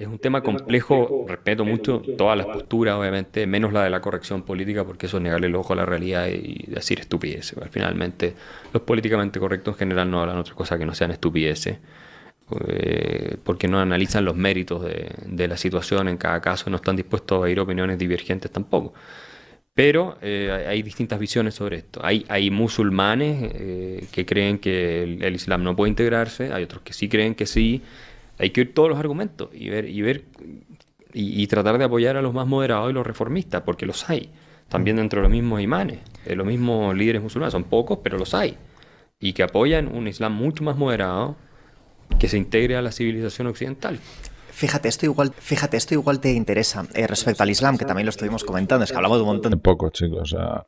Es un tema complejo, respeto mucho todas las posturas, obviamente, menos la de la corrección política, porque eso es negarle el ojo a la realidad y decir estupideces. Finalmente, los políticamente correctos en general no hablan otra cosa que no sean estupideces, porque no analizan los méritos de la situación en cada caso, no están dispuestos a ir opiniones divergentes tampoco. Pero hay distintas visiones sobre esto. Hay musulmanes que creen que el Islam no puede integrarse, hay otros que sí creen que sí. Hay que oír todos los argumentos y tratar de apoyar a los más moderados y los reformistas, porque los hay. También dentro de los mismos imanes, los mismos líderes musulmanes, son pocos, pero los hay. Y que apoyan un Islam mucho más moderado que se integre a la civilización occidental. Fíjate, esto igual te interesa respecto al Islam, que también lo estuvimos comentando, es que hablamos de un montón De poco, chicos. O sea,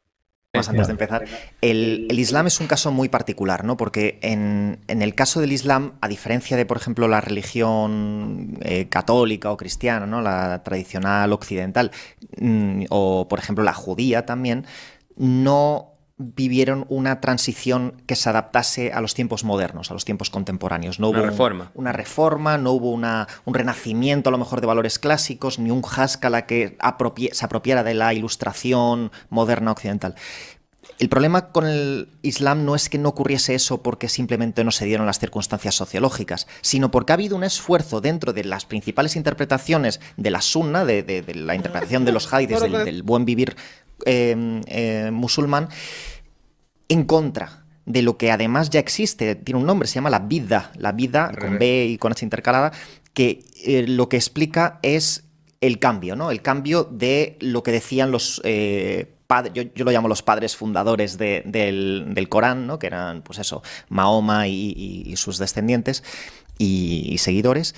más antes de empezar. El Islam es un caso muy particular, ¿no? Porque en el caso del Islam, a diferencia de, por ejemplo, la religión católica o cristiana, ¿no? La tradicional occidental, o, por ejemplo, la judía también, no vivieron una transición que se adaptase a los tiempos modernos, a los tiempos contemporáneos. No hubo una reforma, no hubo un renacimiento a lo mejor de valores clásicos, ni un Haskalah que se apropiara de la ilustración moderna occidental. El problema con el Islam no es que no ocurriese eso porque simplemente no se dieron las circunstancias sociológicas, sino porque ha habido un esfuerzo dentro de las principales interpretaciones de la sunna, de la interpretación de los hadiths, del buen vivir musulmán, en contra de lo que además ya existe, tiene un nombre, se llama la vida con B y con H intercalada, que lo que explica es el cambio, ¿no? El cambio de lo que decían los yo lo llamo los padres fundadores del Corán, ¿no? Que eran, pues eso, Mahoma y sus descendientes y seguidores.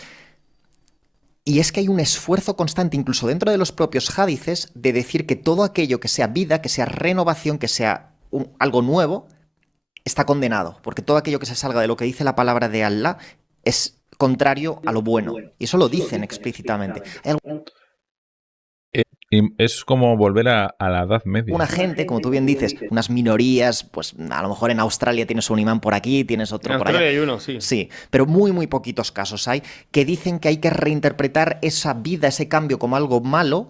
Y es que hay un esfuerzo constante, incluso dentro de los propios hadices, de decir que todo aquello que sea vida, que sea renovación, que sea algo nuevo, está condenado. Porque todo aquello que se salga de lo que dice la palabra de Allah es contrario a lo bueno. Y eso lo dicen explícitamente. y es como volver a la Edad Media. Una gente, como tú bien dices, unas minorías, pues a lo mejor en Australia tienes un imán por aquí, tienes otro por allá. En Australia hay uno, sí. Sí, pero muy, muy poquitos casos hay que dicen que hay que reinterpretar esa vida, ese cambio como algo malo,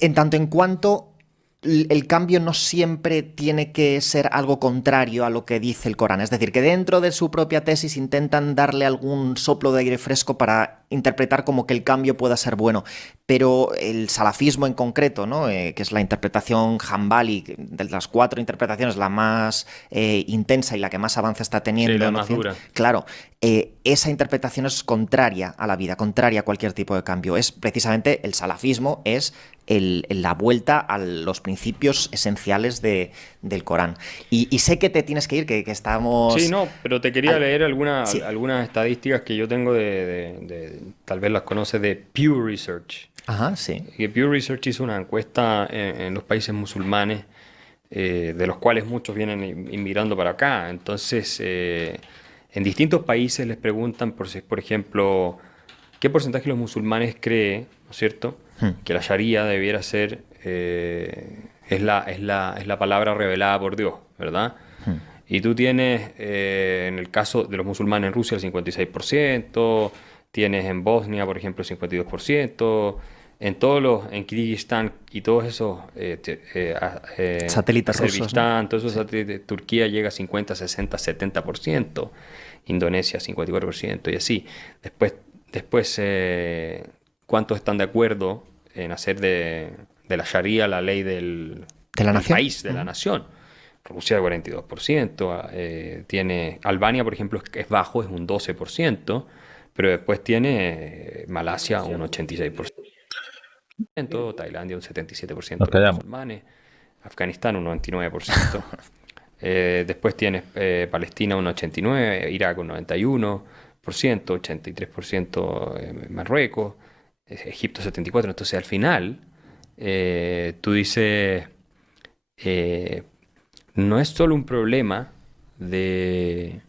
en tanto en cuanto el cambio no siempre tiene que ser algo contrario a lo que dice el Corán. Es decir, que dentro de su propia tesis intentan darle algún soplo de aire fresco para interpretar como que el cambio pueda ser bueno. Pero el salafismo en concreto, ¿no? Que es la interpretación Hanbali, de las 4 interpretaciones, la más intensa y la que más avance está teniendo. Sí, la más dura. Claro, esa interpretación es contraria a la vida, contraria a cualquier tipo de cambio. Es precisamente el salafismo, es la vuelta a los principios esenciales del Corán. Y sé que te tienes que ir, que estamos... Sí, no, pero te quería leer algunas estadísticas que yo tengo tal vez las conoces, de Pew Research. Ajá, sí. Que Pew Research hizo una encuesta en los países musulmanes, de los cuales muchos vienen inmigrando para acá. Entonces, en distintos países les preguntan, por ejemplo, qué porcentaje de los musulmanes cree, ¿no es cierto?, que la Sharia debiera ser, es la palabra revelada por Dios, ¿verdad? Y tú tienes, en el caso de los musulmanes en Rusia, el 56%, tienes en Bosnia, por ejemplo, el 52%, en Kirguistán y todos esos satélites rusos, ¿no? Todos esos satélites, Turquía llega a 50, 60, 70%, Indonesia 54% y así. Después ¿cuántos están de acuerdo en hacer de la Sharia la ley del país, de la nación? Rusia 42%, tiene Albania, por ejemplo, es bajo, es un 12%, pero después tiene Malasia un 86%, Tailandia un 77% de los musulmanes, Afganistán un 99%, después tienes Palestina un 89%, Irak un 91%, 83% Marruecos, Egipto 74%. Entonces al final tú dices, no es solo un problema de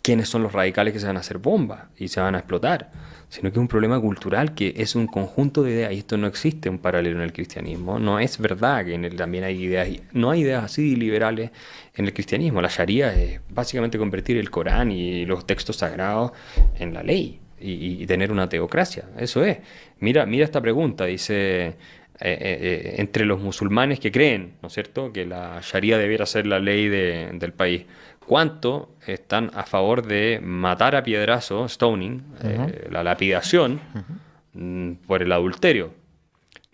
quiénes son los radicales que se van a hacer bombas y se van a explotar, sino que es un problema cultural, que es un conjunto de ideas, y esto no existe un paralelo en el cristianismo. No es verdad que también hay ideas, no hay ideas así liberales en el cristianismo. La Sharia es básicamente convertir el Corán y los textos sagrados en la ley. y tener una teocracia. Eso es. Mira esta pregunta, dice, entre los musulmanes que creen, ¿no es cierto?, que la Sharia debiera ser la ley del país, ¿cuánto están a favor de matar a piedrazo, stoning, la lapidación, por el adulterio?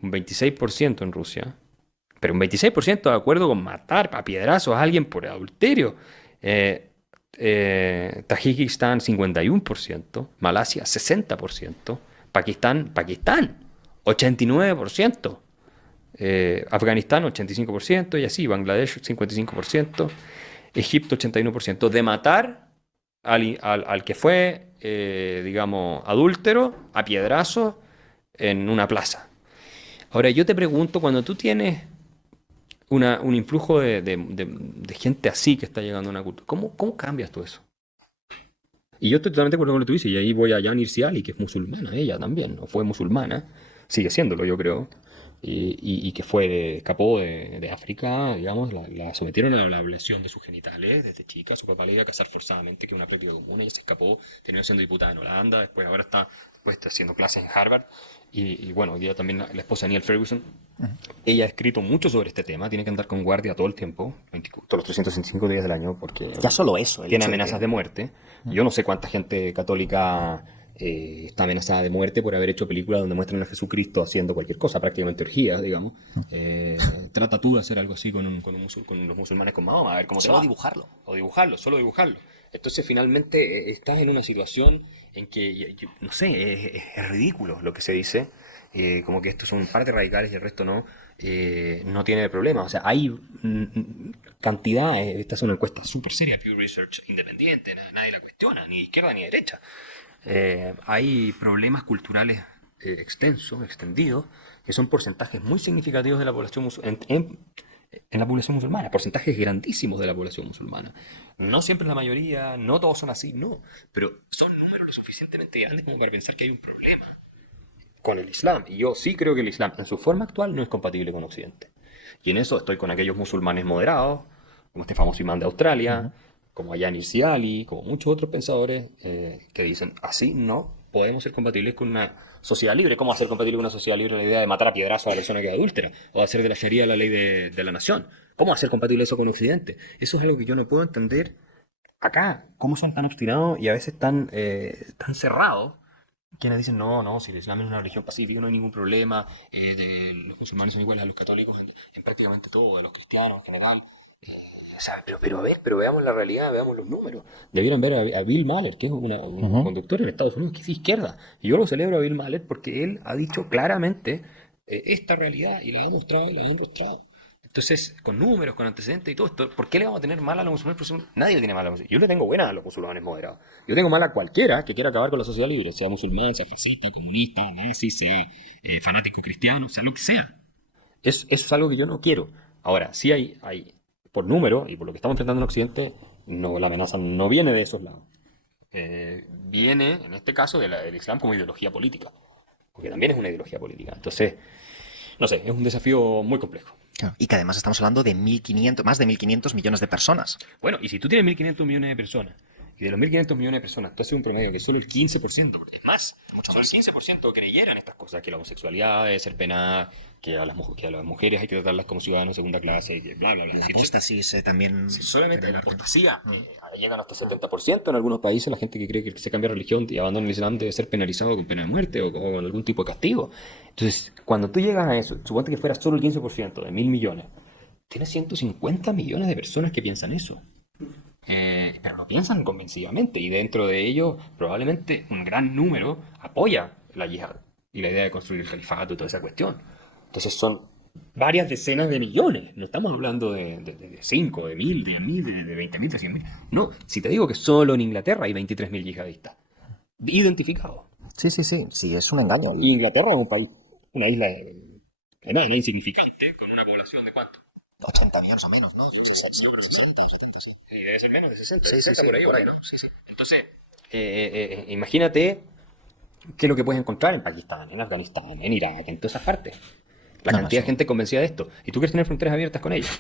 Un 26% en Rusia. Pero un 26% de acuerdo con matar a piedrazos a alguien por adulterio. Tayikistán 51%, Malasia 60%, Pakistán 89%, Afganistán 85% y así, Bangladesh 55%, Egipto 81%, de matar al que fue, digamos, adúltero a piedrazos en una plaza. Ahora yo te pregunto, cuando tú tienes un influjo de gente así que está llegando a una cultura, ¿cómo cambias tú eso? Y yo estoy totalmente de acuerdo con lo que tú dices, y ahí voy a Jan Hirsi, que es musulmana, ella también, o fue musulmana, sigue siéndolo yo creo, y que escapó de África, digamos, la sometieron a la ablación de sus genitales desde chica, su papá le iba a casar forzadamente, que es una práctica común, y se escapó, terminó siendo diputada en Holanda, después ahora está haciendo clases en Harvard, y bueno, hoy día también la esposa de Neil Ferguson, ella ha escrito mucho sobre este tema, tiene que andar con guardia todo el tiempo, todos los 365 días del año, porque ya solo eso, tiene amenazas de muerte. Yo no sé cuánta gente católica está amenazada de muerte por haber hecho películas donde muestran a Jesucristo haciendo cualquier cosa, prácticamente orgías, digamos. Trata tú de hacer algo así con los musulmanes con Mahoma, a ver cómo te va. O dibujarlo, solo dibujarlo. Entonces finalmente estás en una situación en que, no sé, es ridículo lo que se dice, como que estos son un par de radicales y el resto no tiene problema. O sea, hay cantidad, esta es una encuesta súper seria, Pew Research independiente, nadie la cuestiona, ni de izquierda ni de derecha. Hay problemas culturales extendidos, que son porcentajes muy significativos de la población en la población musulmana, porcentajes grandísimos de la población musulmana. No siempre es la mayoría, no todos son así, no, pero son números lo suficientemente grandes como para pensar que hay un problema con el Islam. Y yo sí creo que el Islam en su forma actual no es compatible con Occidente. Y en eso estoy con aquellos musulmanes moderados, como este famoso imán de Australia, como Ayaan Hirsi Ali, como muchos otros pensadores que dicen, así no podemos ser compatibles con una sociedad libre. ¿Cómo hacer compatible con una sociedad libre la idea de matar a piedrazo a la persona que es adúltera? O hacer de la Sharia la ley de la nación. ¿Cómo hacer compatible eso con Occidente? Eso es algo que yo no puedo entender acá. ¿Cómo son tan obstinados y a veces tan cerrados? Quienes dicen, no, si el Islam es una religión pacífica, no hay ningún problema, los musulmanes son iguales a los católicos en prácticamente todo, a los cristianos en general. O sea, pero veamos la realidad, veamos los números. Debieron ver a Bill Maher, que es un conductor en Estados Unidos, que es de izquierda. Y yo lo celebro a Bill Maher porque él ha dicho claramente esta realidad y la ha mostrado y la ha enrostrado. Entonces, con números, con antecedentes y todo esto, ¿por qué le vamos a tener mal a los musulmanes? Nadie le tiene mal a los musulmanes. Yo le tengo buena a los musulmanes moderados. Yo tengo mal a cualquiera que quiera acabar con la sociedad libre, sea musulmán, sea fascista, comunista, nazi, sea fanático cristiano, sea lo que sea. Eso es algo que yo no quiero. Ahora, sí hay por número y por lo que estamos enfrentando en Occidente, no, la amenaza no viene de esos lados. Viene, en este caso, del Islam como ideología política. Porque también es una ideología política. Entonces, no sé, es un desafío muy complejo. Claro. Y que además estamos hablando de más de 1.500 millones de personas. Bueno, y si tú tienes 1.500 millones de personas, y de los 1.500 millones de personas, tú haces un promedio que solo el 15%, es más, solo el 15% creyeran estas cosas, que la homosexualidad debe ser penada, que a las mujeres hay que tratarlas como ciudadanos de segunda clase, que bla, bla, bla. La apostasía también. Si solamente la apostasía llegan hasta el 70% en algunos países, la gente que cree que se cambia de religión y abandona el Islam debe ser penalizado con pena de muerte o con algún tipo de castigo. Entonces, cuando tú llegas a eso, suponte que fuera solo el 15% de 1.000 millones, tienes 150 millones de personas que piensan eso. Pero lo piensan convencidamente y dentro de ellos probablemente un gran número apoya la yihad y la idea de construir el califato y toda esa cuestión. Entonces son varias decenas de millones, no estamos hablando de 5, de 1.000, de 10.000, de 20.000, de 100.000. No, si te digo que solo en Inglaterra hay 23.000 yihadistas identificados. Sí, es un engaño. Y Inglaterra es un país, una isla enana, insignificante, con una población de ¿cuánto? 80 millones o menos, ¿no? 60, 70, sí. Debe ser menos de 60, sí, 60 por ahí, ¿no? ¿no? Sí. Entonces, imagínate qué es lo que puedes encontrar en Pakistán, en Afganistán, en Irak, en todas esas partes. La cantidad de gente convencida de esto. Y tú quieres tener fronteras abiertas con ellos.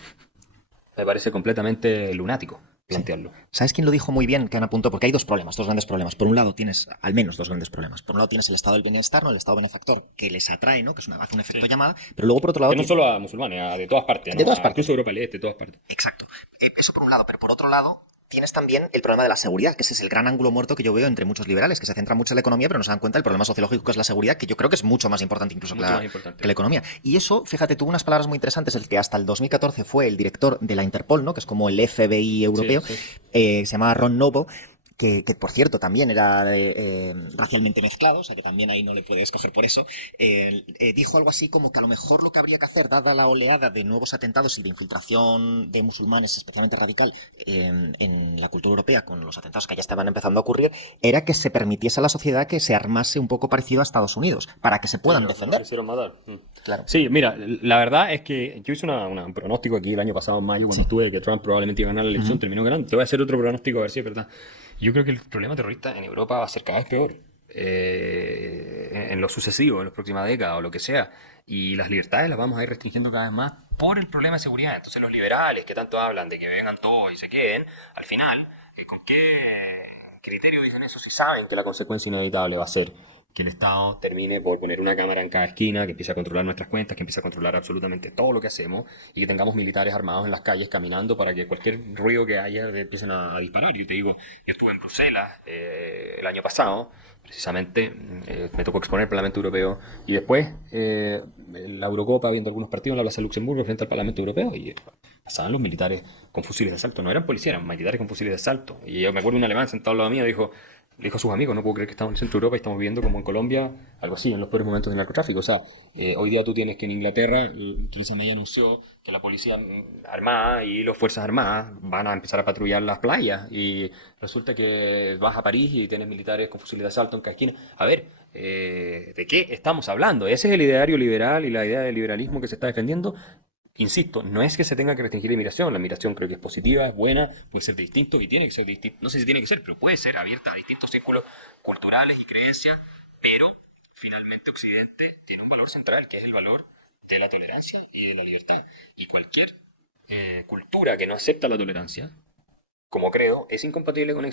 Me parece completamente lunático. plantearlo. ¿Sabes quién lo dijo muy bien? Que han apuntado, porque hay dos grandes problemas. Por un lado tienes, al menos dos grandes problemas. Por un lado tienes el estado del bienestar, ¿no? El estado benefactor, que les atrae, ¿no? Que hace un efecto llamada. Pero luego, por otro lado... Que no solo a musulmanes, de todas partes, ¿no? De todas partes. Incluso Europa del Este, de todas partes. Exacto. Eso por un lado. Pero por otro lado, tienes también el problema de la seguridad, que ese es el gran ángulo muerto que yo veo entre muchos liberales, que se centran mucho en la economía, pero no se dan cuenta del problema sociológico que es la seguridad, que yo creo que es mucho más importante incluso que la economía. Y eso, fíjate, tuvo unas palabras muy interesantes, el que hasta el 2014 fue el director de la Interpol, ¿no? Que es como el FBI europeo, se llamaba Ron Novo, que por cierto también era racialmente mezclado, o sea que también ahí no le puedes coger por eso, dijo algo así como que a lo mejor lo que habría que hacer, dada la oleada de nuevos atentados y de infiltración de musulmanes, especialmente radical, en la cultura europea, con los atentados que ya estaban empezando a ocurrir, era que se permitiese a la sociedad que se armase un poco parecido a Estados Unidos, para que se puedan defender. Claro. Sí, mira, la verdad es que yo hice un pronóstico aquí el año pasado, en mayo, cuando estuve, que Trump probablemente iba a ganar la elección, terminó ganando. Te voy a hacer otro pronóstico a ver si es verdad. Yo creo que el problema terrorista en Europa va a ser cada vez peor en lo sucesivo, en las próximas décadas o lo que sea. Y las libertades las vamos a ir restringiendo cada vez más por el problema de seguridad. Entonces los liberales que tanto hablan de que vengan todos y se queden, al final, ¿con qué criterio dicen eso si saben que la consecuencia inevitable va a ser que el Estado termine por poner una cámara en cada esquina, que empiece a controlar nuestras cuentas, que empiece a controlar absolutamente todo lo que hacemos y que tengamos militares armados en las calles caminando para que cualquier ruido que haya empiecen a disparar? Yo te digo, yo estuve en Bruselas el año pasado, precisamente me tocó exponer el Parlamento Europeo y después la Eurocopa viendo algunos partidos en la Plaza de Luxemburgo frente al Parlamento Europeo y pasaban los militares con fusiles de asalto, no eran policías, eran militares con fusiles de asalto. Y yo me acuerdo un alemán sentado al lado mío le dijo a sus amigos, no puedo creer que estamos en el centro de Europa y estamos viviendo como en Colombia, algo así, en los peores momentos del narcotráfico. O sea, hoy día tú tienes que en Inglaterra, Theresa May anunció que la policía armada y las fuerzas armadas van a empezar a patrullar las playas y resulta que vas a París y tienes militares con fusiles de asalto en cada esquina. A ver, ¿de qué estamos hablando? Ese es el ideario liberal y la idea del liberalismo que se está defendiendo. Insisto, no es que se tenga que restringir la inmigración creo que es positiva, es buena, puede ser de distinto y tiene que ser distinto, no sé si tiene que ser, pero puede ser abierta a distintos círculos culturales y creencias, pero finalmente Occidente tiene un valor central que es el valor de la tolerancia y de la libertad. Y cualquier cultura que no acepta la tolerancia, como creo, es incompatible con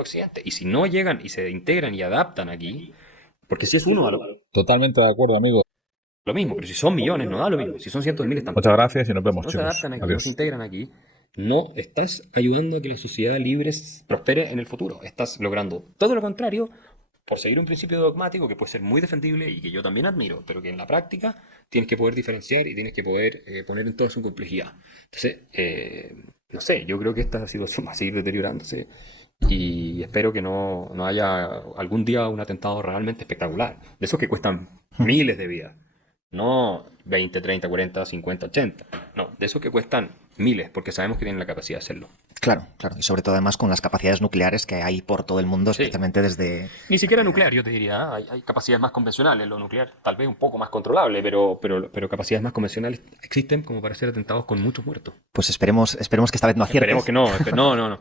Occidente. Y si no llegan y se integran y adaptan aquí, porque si es uno a Totalmente de acuerdo, amigo. lo mismo, pero si son millones no da lo mismo, si son cientos de miles tampoco. Muchas gracias y nos vemos, No se chicos. adaptan aquí, no Adiós. se integran aquí, no estás ayudando a que la sociedad libre prospere en el futuro. Estás logrando todo lo contrario por seguir un principio dogmático que puede ser muy defendible y que yo también admiro, pero que en la práctica tienes que poder diferenciar y tienes que poder poner en toda su complejidad. Entonces, no sé, yo creo que esta situación va a seguir deteriorándose y espero que no haya algún día un atentado realmente espectacular, de esos que cuestan miles de vidas. No 20, 30, 40, 50, 80. No, de esos que cuestan miles, porque sabemos que tienen la capacidad de hacerlo. Claro, claro. Y sobre todo además con las capacidades nucleares que hay por todo el mundo, Sí. especialmente desde... Ni siquiera nuclear, yo te diría. Hay capacidades más convencionales. Lo nuclear tal vez un poco más controlable, pero capacidades más convencionales existen como para hacer atentados con muchos muertos. Pues esperemos que esta vez no aciertes. Esperemos que no. No.